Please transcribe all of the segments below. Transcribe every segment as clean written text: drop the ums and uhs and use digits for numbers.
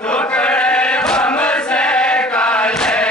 टुकड़े बम से काले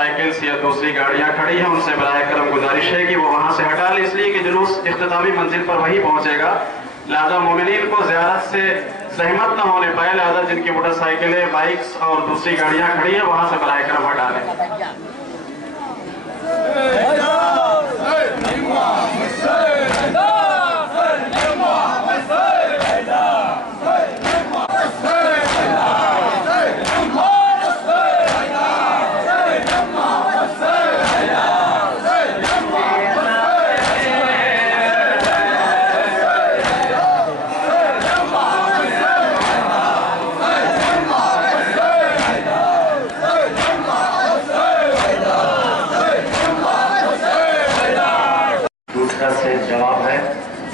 मोटरसाइकिल्स या दूसरी गाड़ियां खड़ी हैं उनसे बराए करम गुजारिश है कि वो वहां से हटा लें, इसलिए कि जुलूस इख्तितामी मंजिल पर वही पहुंचेगा। लिहाजा मोमिनीन को ज़ियारत से सहमत न होने पाए, लिहाजा जिनकी मोटरसाइकिलें, बाइक्स और दूसरी गाड़ियां खड़ी हैं वहां से बराए करम हटा लें। से जवाब है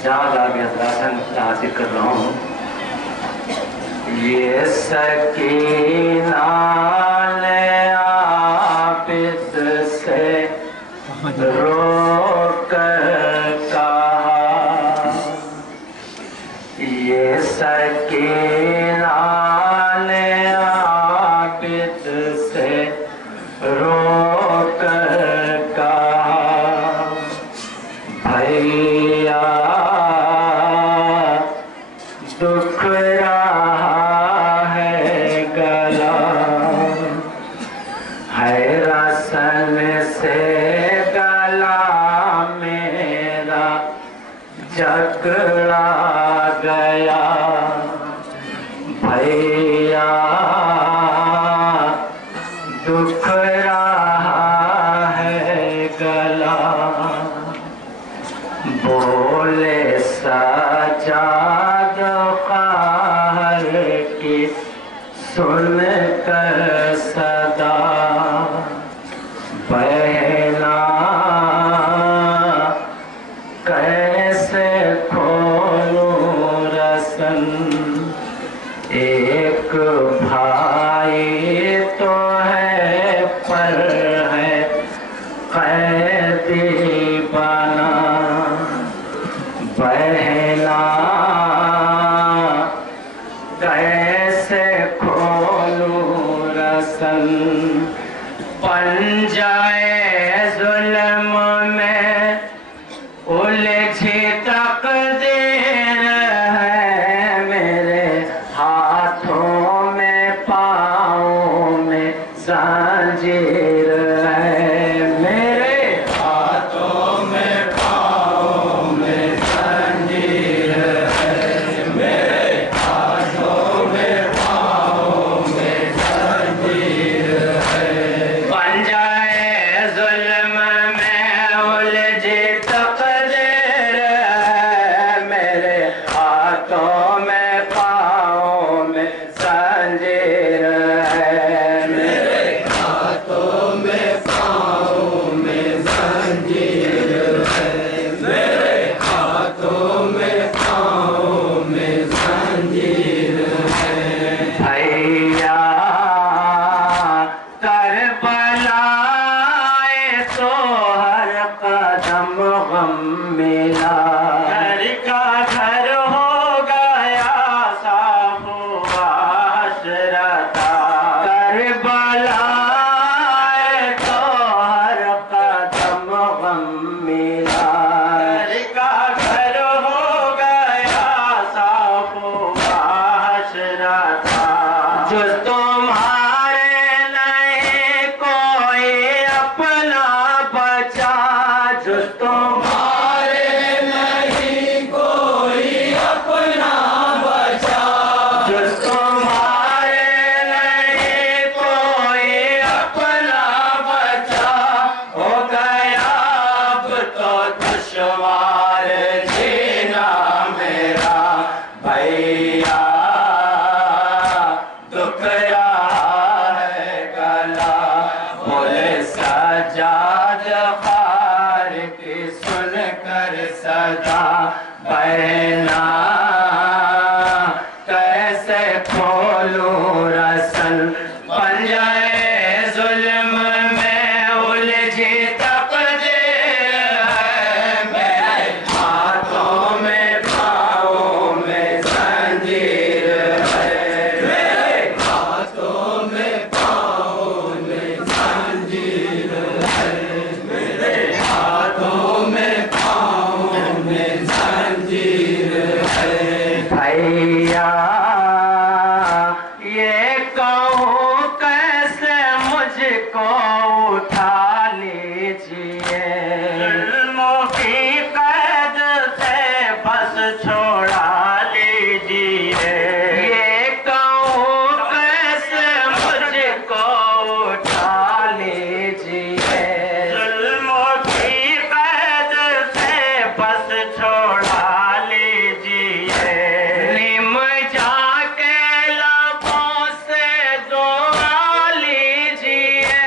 जहाँ जाके हासिल कर रहा हूँ। ये सकीना ने आबिद से रोक कहा, ये सकीना ने आबिद से रोक कहा, भैया दुख रहा है गला, है रसन से गला मेरा जकड़ा गया, भैया दुख रहा है गला, बोले सजाद ख़ार की सुन कर सदा, बहना कैसे खोलूं रसन, एक भाई तो है पर है कैदी बना, बहना कैसे खोलूं रसन, पंजाए जुल्म में उलझी तकदीर है, मेरे हाथों में पाँव में ज़ंजीर है, मेरे हाथों में पाँव में ज़ंजीर है, मेरे हाथों में पाँव में ज़ंजीर है, पंजाए जुल्म में उलझी तकदीर है, मेरे हाथों में पाँव में ज़ंजीर है, मेरे हाथों में पाँव में ज़ंजीर है, मेरे हाथों में पाँव में ज़ंजीर है, भैया करबला तो हर कदम गम मिला, घर का घर हो गया साफ आशरता, करबला तो हर कदम गम मिला, घर का घर हो गया साफ आशरता, जो तुम्हारे नहीं कोई अपना बचा, जो तुम्हारे नहीं कोई अपना बचा, जो तुम्हारे नहीं कोई अपना बचा, हो गया अब तो दुश्वार जीना मेरा, भैया दुख रहा है गला, बोले सजाद ख़ार की सुन कर सदा, बहना कैसे खोलूं रसन, पंजाए जुल्म में उलझी तकदीर है, मेरे हाथों में पाँव में ज़ंजीर है, मेरे हाथों में पाँव में ज़ंजीर छोड़ा लीजिए, निम जाके लबों से दुआ लीजिए,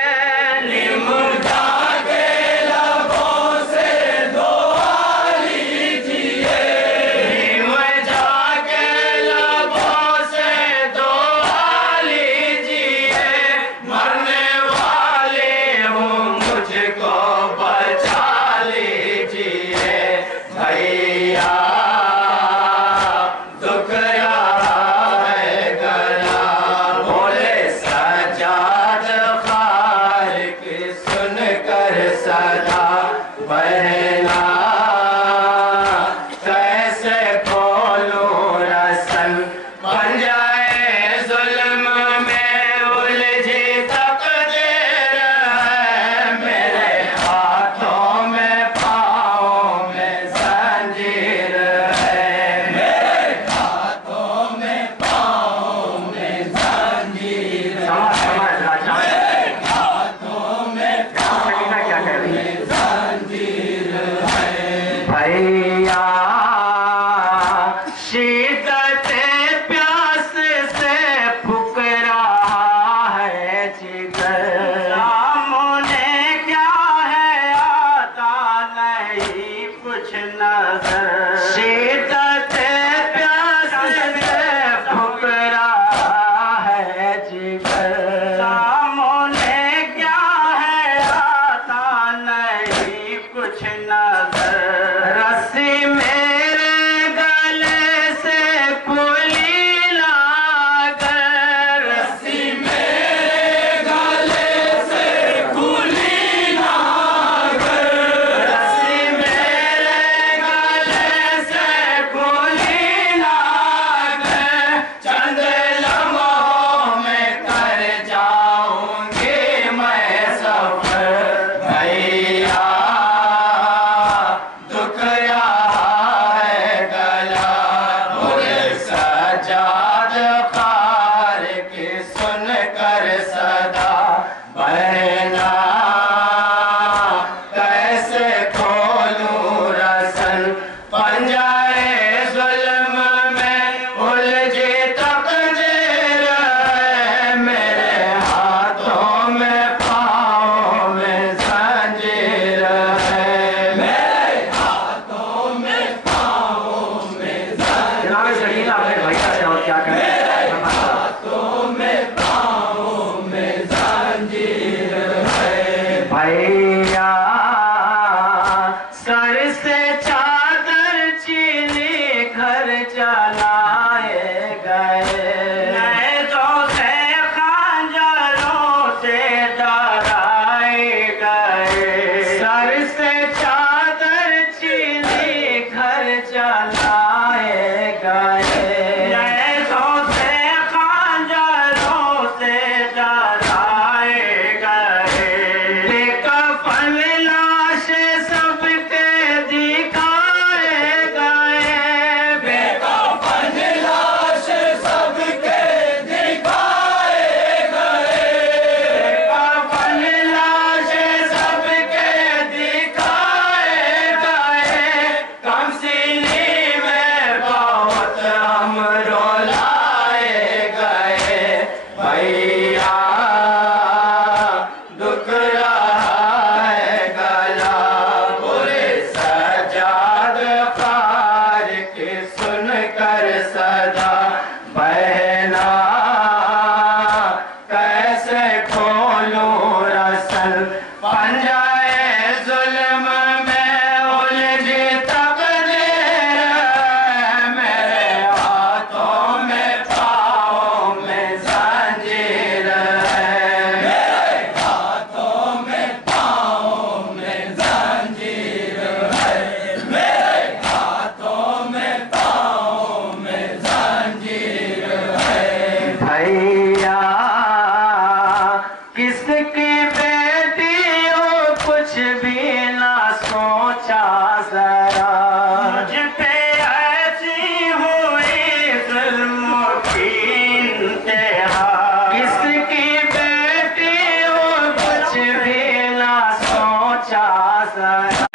निम जाके लबों से दुआ लीजिए, निम जाके लबों से दुआ लीजिए, मरने वाले हूँ मुझको बचा लीजिए भैया, दुख है गला बोले सजाद खार की सुन कर सदा बहना, कैसे खोलूं रसन बन जाए जुल्म में उलझी तकदीर है, मेरे हाथों में पाँव में जंजीर है, मेरे हाथों में पाँव में जंजीर है, मेरे हाथों में पाँव में जंजीर है भैया, शिद्दत प्यास से फूक रहा है जिगर, सामने क्या है आता नहीं कुछ नजर, शिद्दत प्यास से फूक रहा है जिगर, सामने क्या है आता नहीं कुछ नजर, रस्सी मेरे गले से खुली लागर, रस्सी मेरे गले से खुली लागर, रस्सी मेरे गले से खुली लागर, चंद लम्हों में कर जाऊंगी मैं सफर भैया, दुख है गला बोले सजाद खार की सुन कर सदा बहना, कैसे खोलूं रसन बन जाए जुल्म में उलझी तकदीर है, मेरे हाथों में पाँव में जंजीर है, मेरे हाथों में पाँव में जनाब सकीना अपने भैया से और क्या कहें, मेरे हाथों में पाँव में जंजीर है भैया, सर से चादर चीनी घर चलाए गए, नैज़ों से खंजरों से डराए गए, सर से चादर चीनी घर चलाए गए, नैज़ों से खंजरों से डराए गए, बेकफन लाश सबके दिखाए गए, बेकफन लाश सबके दिखाए गए, बेकफन लाश सबके दिखाए गए, कमसीनी में बहुत हम रुलाए गए भैया, दुख है गला बोले सजाद खार की सुन कर सदा बहना, कैसे खोलूं रसन बन जाए जुल्म में उलझी तकदीर है, मेरे हाथों में पाँव में जंजीर है, मेरे हाथों में पाँव में जंजीर है, मेरे हाथों में पाँव में जंजीर है भैया, किसकी बेटी हो कुछ भी ना सोचा जरा, मुझ पे ऐसी हुई जुल्म की इंतहा, किसकी बेटी हो कुछ भी ना सोचा जरा,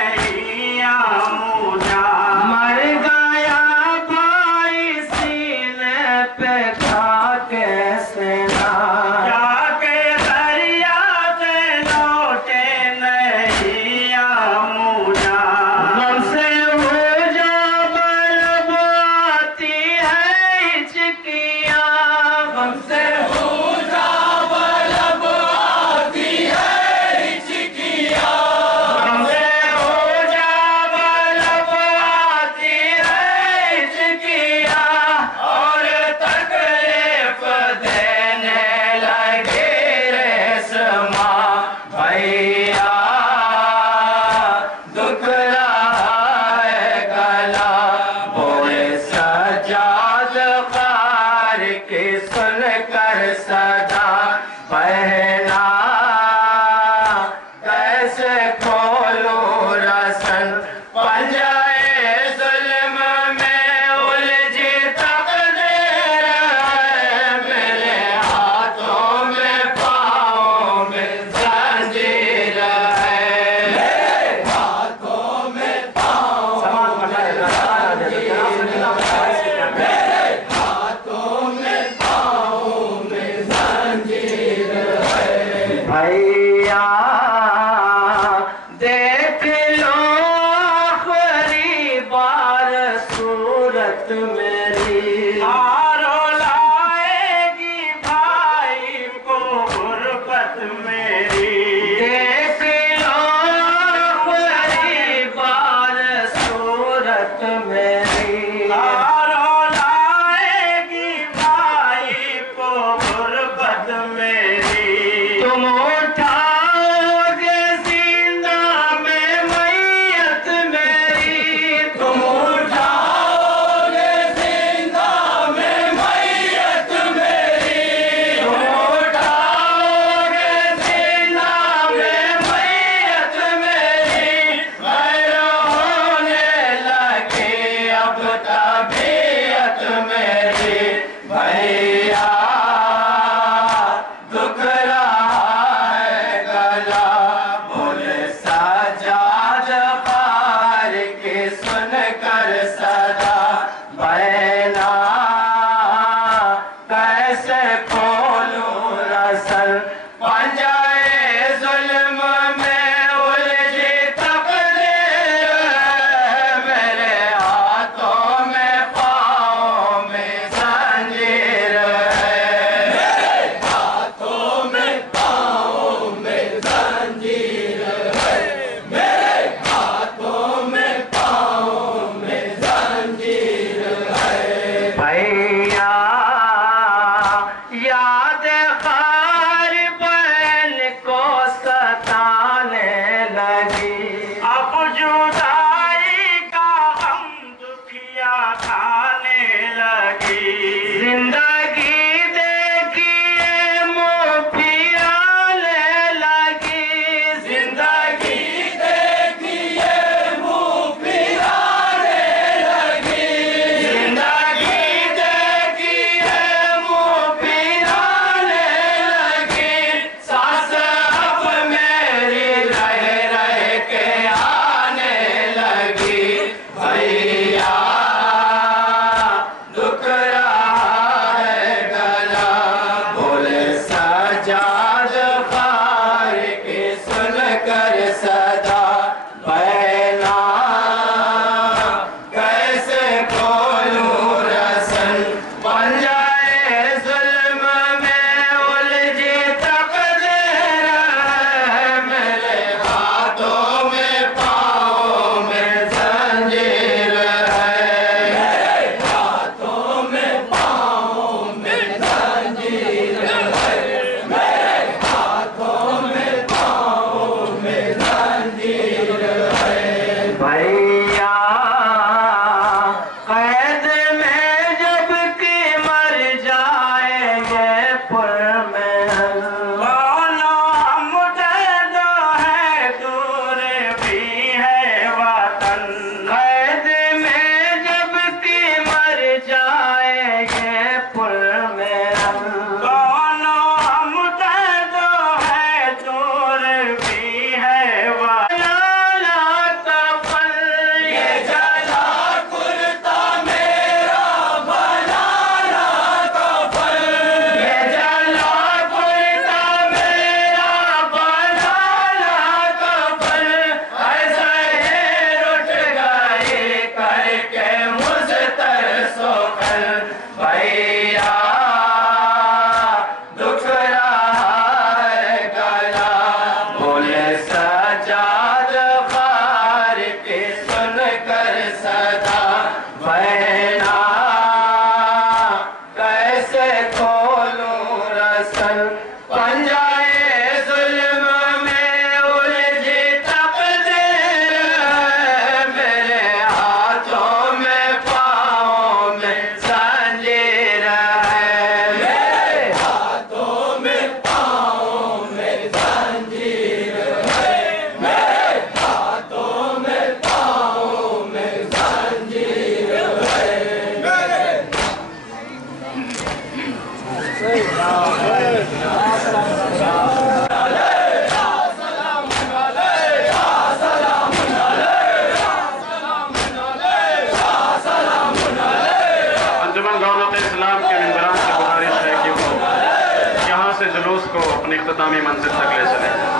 इख्तितामी मंजिल तक ले चले।